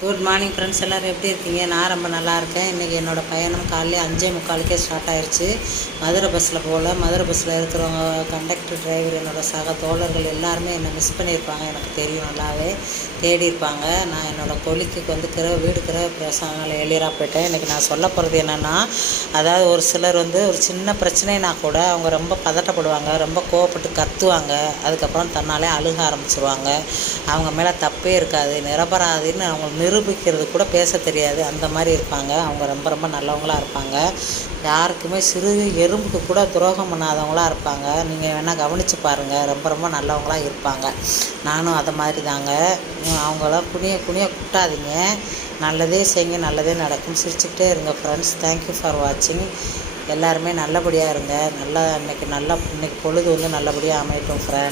Good morning friends, எல்லோரும் எப்படி இருக்கீங்க? நான் ரொம்ப நல்லா இருக்கேன். இன்றைக்கி என்னோடய பயணம் காலையில் 5:45 ஸ்டார்ட் ஆயிடுச்சு. மதுரை பஸ்ஸில் போகல. மதுரை பஸ்ஸில் இருக்கிறவங்க, கண்டக்டர், டிரைவர், என்னோடய சக தோழர்கள் எல்லாருமே என்னை மிஸ் பண்ணியிருப்பாங்க. எனக்கு தெரியும், நல்லாவே தேடி இருப்பாங்க. நான் என்னோடய கொலிக்கு வந்து வீடு பிரசவனால எளியராக போயிட்டேன். இன்றைக்கி நான் சொல்ல போகிறது என்னென்னா, அதாவது ஒரு சிலர் வந்து ஒரு சின்ன பிரச்சனைனா கூட அவங்க ரொம்ப பதட்டப்படுவாங்க, ரொம்ப கோவப்பட்டு கத்துவாங்க. அதுக்கப்புறம் தன்னாலே அழுக ஆரம்பிச்சிருவாங்க. அவங்க மேலே தப்பே இருக்காது, நிரபராதின்னு அவங்க நிரூபிக்கிறது கூட பேச தெரியாது. அந்த மாதிரி இருப்பாங்க. அவங்க ரொம்ப ரொம்ப நல்லவங்களாக இருப்பாங்க. யாருக்குமே சிறு எறும்புக்கு கூட துரோகம் பண்ணாதவங்களாக இருப்பாங்க. நீங்கள் வேணால் கவனித்து பாருங்கள். ரொம்ப ரொம்ப நல்லவங்களாக இருப்பாங்க. நானும் அதை மாதிரி தாங்க. அவங்களாம் குனிய குனிய குட்டாதீங்க. நல்லதே செய்யுங்க, நல்லதே நடக்கும். சிரிச்சுக்கிட்டே இருங்க ஃப்ரெண்ட்ஸ். தேங்க்யூ ஃபார் வாட்சிங். எல்லாருமே நல்லபடியாக இருங்க. இன்னைக்கு பொழுது வந்து நல்லபடியாக அமையட்டும் ஃப்ரெண்ட்ஸ்.